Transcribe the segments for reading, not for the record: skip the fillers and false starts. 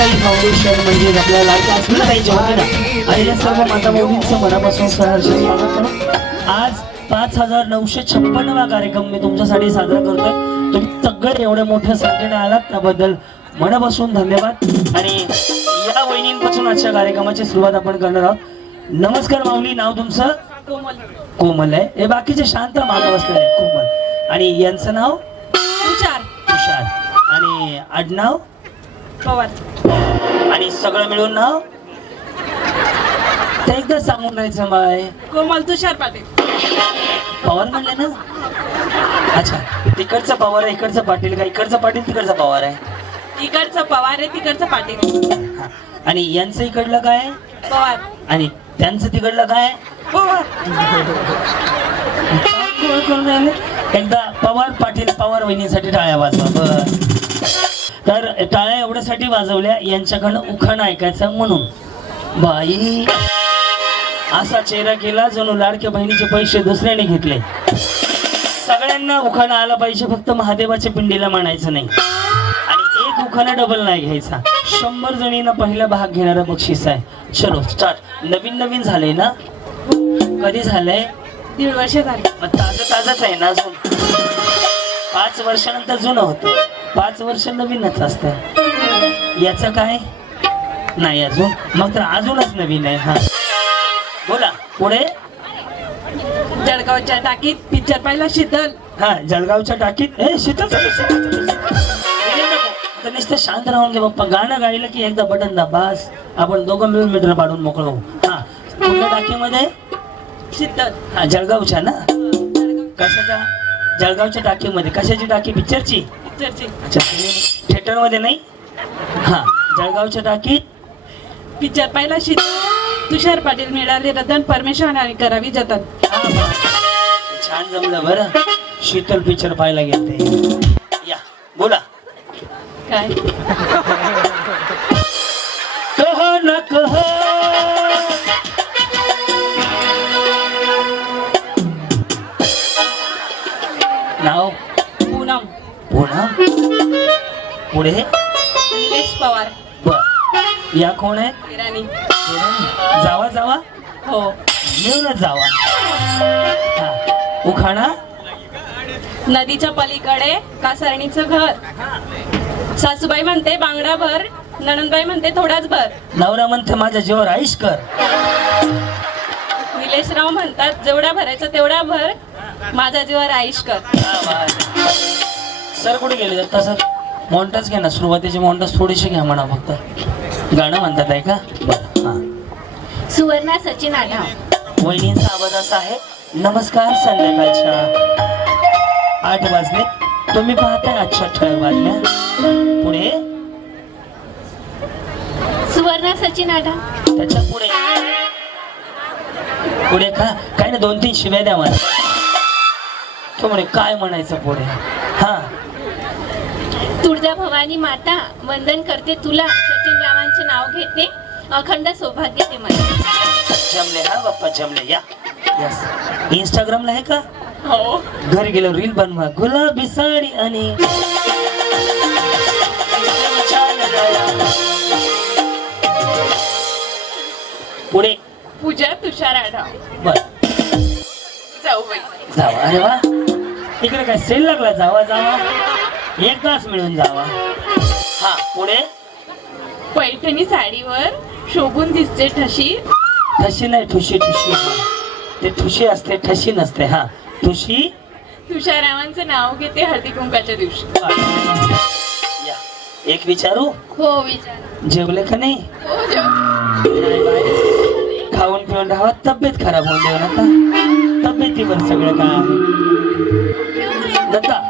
आश्रमताई foundation म्हणजे आपल्या लाडक्या आश्रमताईच्या वतीनं आणि या सर्व माता मुलींचं मनापासून सहर्ष स्वागत करा. आज 5956वा कार्यक्रम मी तुमच्यासाठी साजरा करतोय. तुम्ही सगळे एवढ्या मोठ्या संख्येने आलात त्याबद्दल मनापासून धन्यवाद. आणि या वहिनींपासून आजच्या कार्यक्रमाची सुरुवात आपण करणार आहोत. नमस्कार माऊली, नाव तुमचं? कोमल. कोमल आहे. हे बाकीचे शांत मागे बसलेले आहेत. कोमल. आणि यांचं नाव? तुषार. तुषार. आणि आडनाव? पवार. आणि सगळं मिळून नाव ते एकदा सांगून राहायचं बाय. कोमल तुषार पाटील. पवार म्हणले ना? अच्छा, तिकडचं पवार आहे, इकडचं पाटील का? इकडचं पाटील तिकडचं पवार आहे? इकडचं पवार आहे, तिकडचं पाटील. आणि यांचं इकडलं काय? पवार. आणि त्यांचं तिकडलं काय? पवार. एकदा पवार पाटील पवार वहिनीसाठी टाळ्या वाजवा. बर, तर टाळ्या एवढ्यासाठी वाजवल्या यांच्याकडनं उखाणा ऐकायचं म्हणून. बाई असा चेहरा केला जणू लाडक्या बहिणीचे पैसे दुसऱ्याने घेतले. सगळ्यांना उखाणा आला पाहिजे, फक्त महादेवाच्या पिंडीला म्हणायचं नाही. आणि एक उखाणा डबल नाही घ्यायचा. 100 जणींना पहिला भाग घेणारा बक्षीस आहे. चलो स्टार्ट. नवीन नवीन झालंय ना? कधी झालंय? 1.5 वर्ष झाली. मग ताजंच आहे ना अजून. 5 वर्षानंतर जुनं होतं, 5 वर्ष नवीनच असतं. याचं काय नाही अजून, मग तर अजूनच नवीन आहे. हा बोला पुढे. जळगावच्या टाकीत पिक्चर पाहिला शीतल. हा, जळगावच्या टाकीत शीतल. नुसतं शांत राहून घे बाप्पा. गाणं गायलं की एकदा बटन दाबास, आपण दोघं मिळून मीटर पाडून मोकळं होऊ. हा, कुठल्या टाकीमध्ये? शीतल. हा, जळगावच्या ना? कशाच्या? जळगावच्या टाकीमध्ये. कशाची टाकी? पिक्चरची? पिक्चरची. अच्छा, थिएटर मध्ये नाही? हा, जळगावच्या टाकीत पिक्चर पाहिला शीतल. तुषार पाटील मिळाले रतन परमेश्वर आणि करावी जतन. छान जमलं बरं. शीतल पिक्चर पाहायला गेलते. या बोला. काय? कह न कह नाव? पूनम. पूनम. पुढे? निलेश पवार. बर. या कोण आहे? इराणी. जावा जावा. हो. मिळूनच जावा. हा, उखाणा? नदीच्या पलीकडे कासरणीचं घर. सासूबाई म्हणते बांगडा भर, नणंदबाई म्हणते थोडाच भर. नवरा म्हणते माझ्या जीवावर आईश कर. निलेशराव म्हणतात जेवढा भरायचा तेवढा भर, माझ्या जीवावर आईश कर. सर कुठे गेले दत्ता सर? मॉन्टाज घ्या ना, सुरुवातीचे मॉन्टाज थोडेसे घ्या म्हणा फक्त. गाणं म्हणतात आहे का? बरं. हा. सुवर्णा सचिन आढाव. वहिनींचा आवाज असा आहे. नमस्कार, संध्याकाळच्या 8 वाजले. तुम्ही पाहताय आजच्या ठळक बातम्या. पुढे? सुवर्णा सचिन आढाव. त्याच्या पुढे? पुढे का काय ना 2-3 शिव्या द्या मला. तो म्हणे काय म्हणायचं पुढे? हा. तुळजा भवानी माता वंदन करते तुला, सचिन रावांचे नाव घेते, अखंड सौभाग्य दे मला. जमले. हा बाप्पा जमले. या. यस. इंस्टाग्रामला आहे का? हो. घरी गेलो रील बनवा. गुलाबी साडी आणि पुढे? पूजा तुषार आढाव. बर. जाऊ बाई. जावा. अरे वा, इकडे काय सेल लागला? जावा जावा, एकदाच मिळून जावा. हा, पुढे? पैठणी साडीवर शोभून दिसते ठशी. ठशी नाही, ठुशी. ठुशी. ते ठुशी असते, ठशी नसते. हा, ठुशी. तुषारावांचं नाव घेते हळदी कुंकाच्या दिवशी. या. एक विचारू? हो विचार. जेवले का नाही? हो जेव. नाही बाई, खाऊन पिऊन राहावं, तब्येत खराब होऊन देऊ नका. तब्येतीवर सगळं काय आहे. दत्ता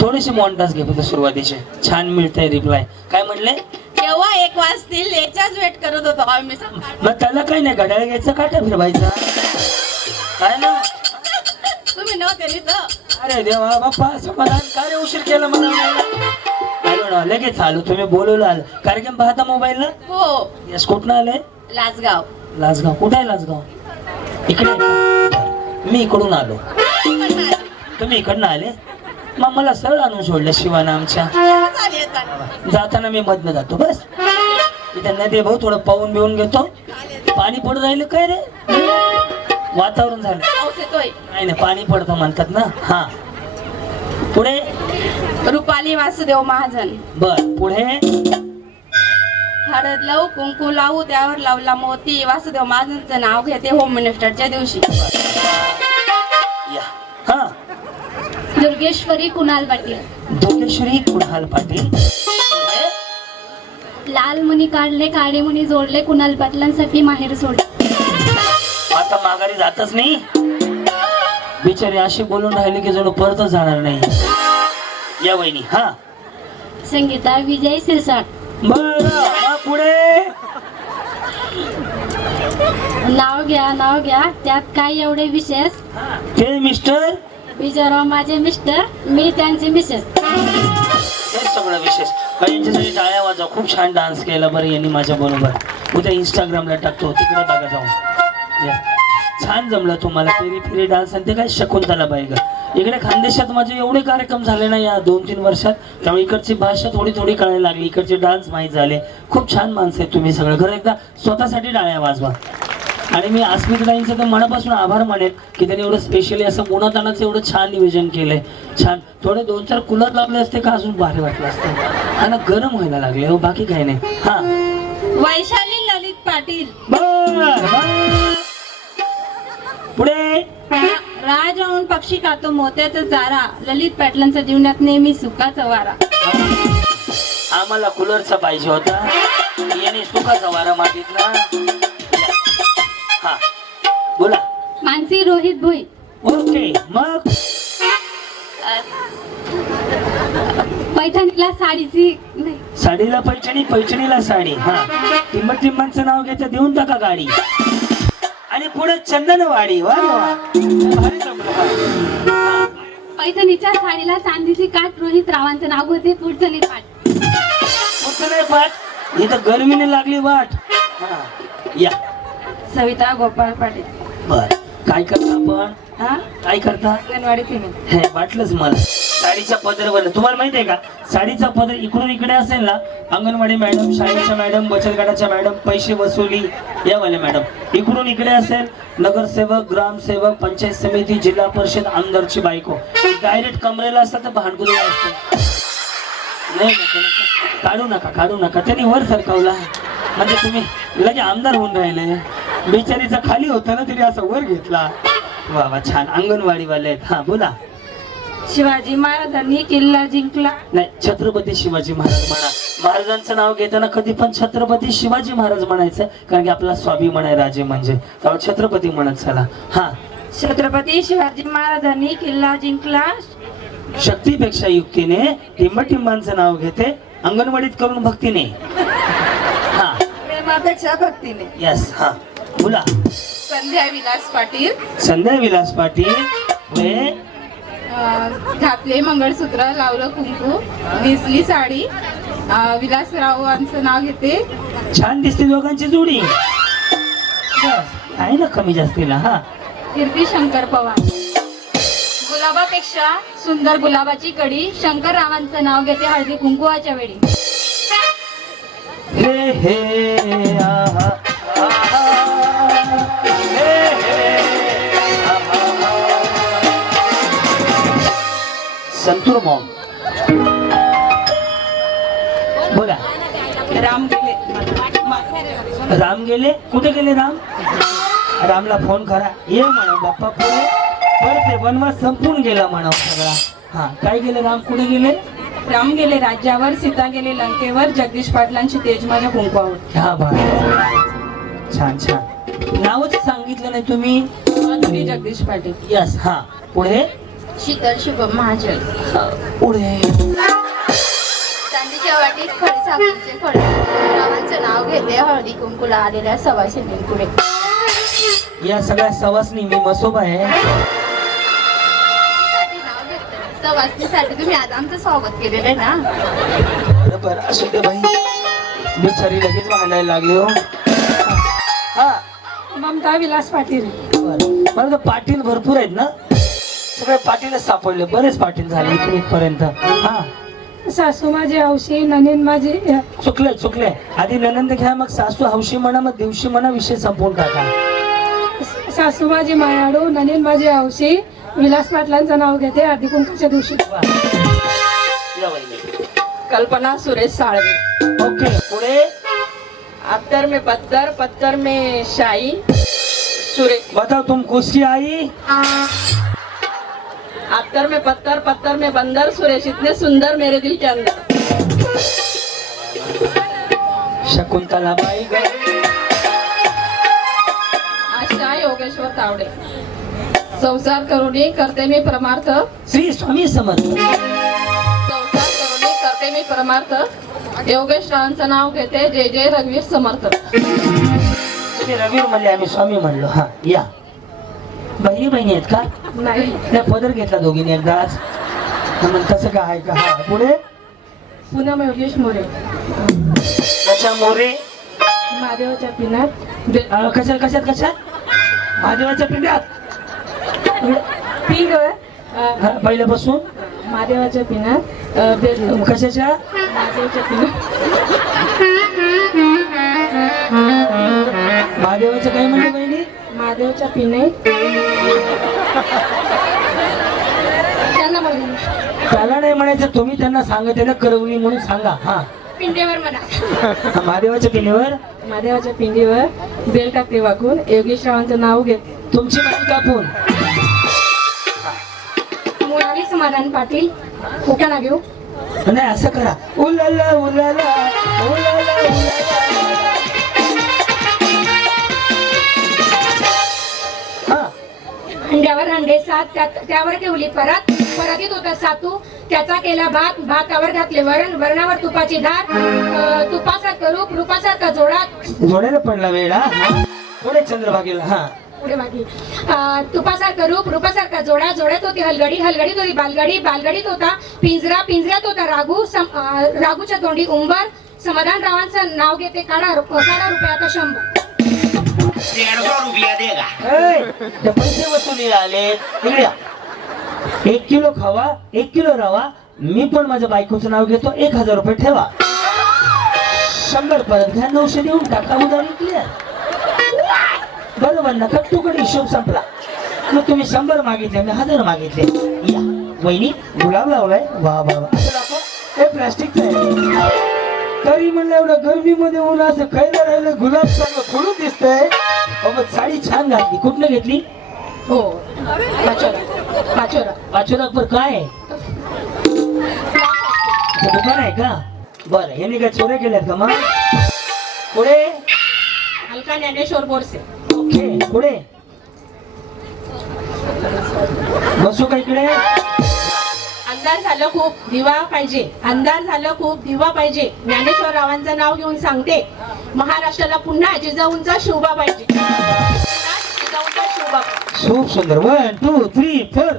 थोडेसे मॉन्टाज घे फक्त सुरुवातीचे. छान मिळतंय रिप्लाय. काय म्हणले? केव्हा 1 वाजतील याचाच वेट करत होतो आम्ही. मग त्याला काही नाही, घड्याळ घ्यायचं, काटा फिरवायचा. काय ना? तुम्ही नव्हते तर. अरे देवा बाप्पा, समाधान. काय उशीर केला मला? आलो ना, लगेच आलो. तुम्ही बोलवलं आलं. कार्यक्रम पाहता मोबाईलला? हो. यस. कुठनं आले? लासगाव. लासगाव. कुठे आहे लासगाव? इकडे आहे का? मी इकडून आलो. तुम्ही इकडनं आले? मग मला सरळ आणून सोडलं शिवाना आमच्या. जाताना मी मधनं जातो बस. मी त्यांना ते भाऊ थोडं पाहून बिवून घेतो. पाणी पडून राहिलं काय रे? वातावरण झालं. पाऊस येतोय. नाही नाही, पाणी पडतं म्हणतात ना. हा पुढे. रुपाली वासुदेव महाजन. बर पुढे. हळद लावू कुंकू लावू त्यावर लावला मोती. वासुदेव महाजनचं नाव घेते होम मिनिस्टरच्या दिवशी. या. हा. दुर्गेश्वरी कुणाल पाटील. दुर्गेश्वरी कुणाल पाटील. पुढे. लाल मुनी काढले काळे मुनी जोडले कुणाल पाटलांसाठी माहेर सोडले. आता माघारी जातच नाही. बिचारी अशी बोलून राहिली की जणू परतच जाणार नाही. या वहिनी. हा. संगीता विजय सिरसाट. बरं मग पुढे. नाव घ्या त्यात काय एवढे विशेष. ते मिस्टर. विजयराव माझे मिस्टर, मी त्यांचे मिसेस. हेच सगळं विशेष. यांच्यासाठी टाळ्या वाजवा. खूप छान डान्स केला बरं यांनी माझ्या बरोबर. उद्या इंस्टाग्रामला टाकतो, तिकडे बघा जाऊन. या. छान जमलं तुम्हाला फेरी डान्स. आणि ते काय शकुंतला बाई ग. इकडे खानदेशात माझे एवढे कार्यक्रम झाले ना या 2-3 वर्षात, त्यामुळे इकडची भाषा थोडी थोडी कळायला लागली, इकडचे डान्स माहीत झाले. खूप छान माणसं आहेत तुम्ही सगळं. खरं एकदा स्वतःसाठी टाळ्या वाजवा. आणि मी अस्मिताईंचं तर मनापासून आभार मानेल की त्यांनी एवढं स्पेशली असं उन्हातानाचं एवढं छान नियोजन केलंय. छान. थोडे 2-4 कूलर लावले असते का अजून भारी वाटलं असतं. आणि गरम व्हायला लागले हो, बाकी काही नाही. हा. वैशाली ललित पाटील. पुढे. राज राहून पक्षी खातो मोत्याचा चारा. ललित पाटलांच्या जीवनात नेहमी सुखाचा वारा. आम्हाला कूलरचा पाहिजे होता, याने सुखाचा वारा मागितला. हा बोला. मानसी रोहित भोई. ओके. मग पैठणीला साडीची नाही. साडीला पैठणी, पैठणीला साडी. हा. टिंबांचं नाव घेता देऊन टाका गाडी. आणि पुढे चंदनवाडी. वा वा. भारी जमलं. हा. पैठणीच्या साडीला चांदीची काठ. रोहित रावांचं नाव होते पुढचं नाही पाठ. पुढचं नाही पाठ. इथं गरमीने लागली वाट. हा. या. सविता गोपाळ पाटील. बर. काय करता आपण? हा. काय करता? अंगणवाडी फिमेल. हे वाटलंच मला. साडीच्या पदरावर तुम्हाला माहिती आहे का, साडीचा पदर इकडून इकडे असेल ना, अंगणवाडी मॅडम, शाळेच्या मॅडम, बचत गटाच्या मॅडम, पैसे वसुली यावाले मॅडम. इकडून इकडे असेल नगरसेवक, ग्रामसेवक, पंचायत समिती, जिल्हा परिषद, आमदारची बायको. डायरेक्ट कमरेला असतात तर भांडकुदळा असतं. नाही काढू नका. त्यांनी वर सरकवला म्हणजे तुम्ही लगे आमदार होऊन राहिले. बिचारीचा खाली होता ना, तरी असं वर घेतला. वा वा छान. अंगणवाडी वाले आहेत. हा बोला. शिवाजी महाराजांनी किल्ला जिंकला. नाही, छत्रपती शिवाजी महाराज म्हणा. महाराजांचं नाव घेताना कधी पण छत्रपती शिवाजी महाराज म्हणायचं, कारण की आपला स्वाभिमान आहे राजे म्हणजे, त्यामुळे छत्रपती म्हणत चला. हा. छत्रपती शिवाजी महाराजांनी किल्ला जिंकला. शक्तीपेक्षा युक्तीने टिंबांचं नाव घेते, अंगणवाडीत करून भक्तीने. हा. प्रेमापेक्षा भक्तीने. यस. हा बोला. संध्या विलास पाटील. संध्या विलास पाटील. वे घातले मंगळसूत्र, लावलं कुंकू, नेसली साडी. विलासरावांचं नाव घेते. छान दिसते दोघांची जोडी. आहे ना कमी जास्तीला. हा. कीर्ती शंकर पवार. गुलाबापेक्षा सुंदर गुलाबाची कडी. शंकररावांचं नाव घेते हळदी कुंकुवाच्या वेळी. हे हे आहा, आहा, हे हे आहा. संतूर मॉम. बोला. राम गेले. राम गेले. कुठे गेले राम? रामला फोन करा, ये म्हणा बाप्पा पुढे. परत वनवास संपून गेला म्हणा सगळा. हा. काय गेले राम? कुठे गेले? राम गेले राज्यावर, सीता गेले लंकेवर. जगदीश पाटलांची तेज माझ्या कुंकवावर. ह्या छान छान. नावच सांगितलं नाही तुम्ही. माधुरी जगदीश पाटील. यस. हा. पुढे. शीतल शुभम महाजन. पुढे. चांदीच्या वाटीत खडे साखरेचे खडे. रावांचं नाव घेते हळदी कुंकूला आलेल्या सवासिनींपुढे. या सगळ्या सवासनी मी मसोबा आहे. सवासनीसाठी तुम्ही आज आमचं स्वागत केलेलं आहे ना. बरोबर. असू दे बाई. बिचारी लगेच भांडायला लागली हो. हा. ममता विलास पाटील. बरं. मला तर पाटील भरपूर आहेत ना, सगळे पाटीलच सापडले. बरेच पाटील झाले इथून इथपर्यंत. हा. सासू माझी हौशी ननीन माझी चुकलंय आधी ननंद घ्या मग सासू हौशी म्हणा मग दिवशी म्हणा विषय संपवून टाका. सासू माझी मायाळू ननीन माझी हौशी विलास पाटलांचं नाव घेते हळदी कुंकाच्या दिवशी. या वहिनी. कल्पना सुरेश साळवे. ओके पुढे. अत्तर में पत्थर पत्थर में शाही सुरेश. बताओ तुम खुशी आई. अत्तर में पत्थर पत्थर में बंदर सुरेश इतने सुंदर मेरे दिल के अंदर. शकुंतला बाई ग. आशा योगेश्वर तावडे. संसार करुणी करते मी परमार्थ. श्री स्वामी समर्थ. संसार करुणी करते मी परमार्थ. योगेश रावांचं नाव घेते जय जय रघुवीर समर्थ. तुम्ही रवीर म्हणले आम्ही स्वामी म्हणलो. हा या बहिणी आहेत का? नाही. पदर घेतला दोघींनी एकदाच. मग तसं काय आहे का? हा पुढे. पूनम योगेश मोरे. कशा मोरे? महादेवाच्या पिनात कशात महादेवाच्या पिंड्यात. पिंग हा, पहिल्यापासून महादेवाच्या पिनात कशाच्या? महादेवाच्या पिनात महादेवाचं काय म्हणले बहिणी? महादेवाच्या पिने त्याला नाही म्हणायचं तुम्ही त्यांना सांगितलेलं करवली म्हणून सांगा. हा पिंडेवर म्हणा. महादेवाच्या पिंडीवर महादेवाच्या पिंडीवर बेल टाकते वाकून योगेश रावांचं नाव घेत. तुमची मान कापून. मुरारी समाधान पाटील उठाना घेऊ. नाही असं करा. उलाला उलाला उलाला उलाला. हा हंड्यावर हंडे सात त्यावर ठेवली परत परतीत होता सातू त्याचा केला भात भातावर घातले वरण वरणावर तुपाची धार तुपासारखं रूप रूपासारखा जोडा जोडायला पडला वेळा. पुढे चंद्रभागेला. हा पुढे मागे तुपासारखं रूप रूपासारखा जोडा जोड्यात होती हलगडी हलगडीत होती बालगडी बालगडीत होता पिंजरा पिंजऱ्यात होता राघू राघूच्या तोंडी उंबर. समाधान रावांचं नाव घेते काढा रुपयाचा 100. ते पैसे वसुली आले. इकडे या. 1 किलो खावा 1 किलो रवा. मी पण माझ्या बायकोचं नाव घेतो. 1000 रुपये ठेवा. 100 परत घ्या. 900 देऊन टाका. उधारी क्लिअर. बरोबर ना? कट्टुकड हिशोब संपला. मग तुम्ही 100 मागितले मी 1000 मागितले. या वहिनी गुलाब लावलाय. वा वा वा. असं दाखव. हे प्लास्टिकचं आहे. तरी म्हणलं एवढं गर्मीमध्ये ऊन असं खायला राहिलं गुलाब चांगलं खोडून दिसतंय. मग साडी छान घातली. कुठनं घेतली? हो पाचोरा. पाचोरा पर काय आहे? दुकान आहे का? बरं ह्याने काय चोऱ्या केल्यात का? मग पुढे. अलका ज्ञानेश्वर बोरसे. ओके पुढे. बसू का इकडे? अंधार झालं खूप दिवा पाहिजे. अंधार झालं खूप दिवा पाहिजे. ज्ञानेश्वर रावांचं नाव घेऊन सांगते महाराष्ट्राला पुन्हा जिजाऊंचा शोभा पाहिजे. जिजाऊंचा शोभा. खूप सुंदर. 1 2 3 4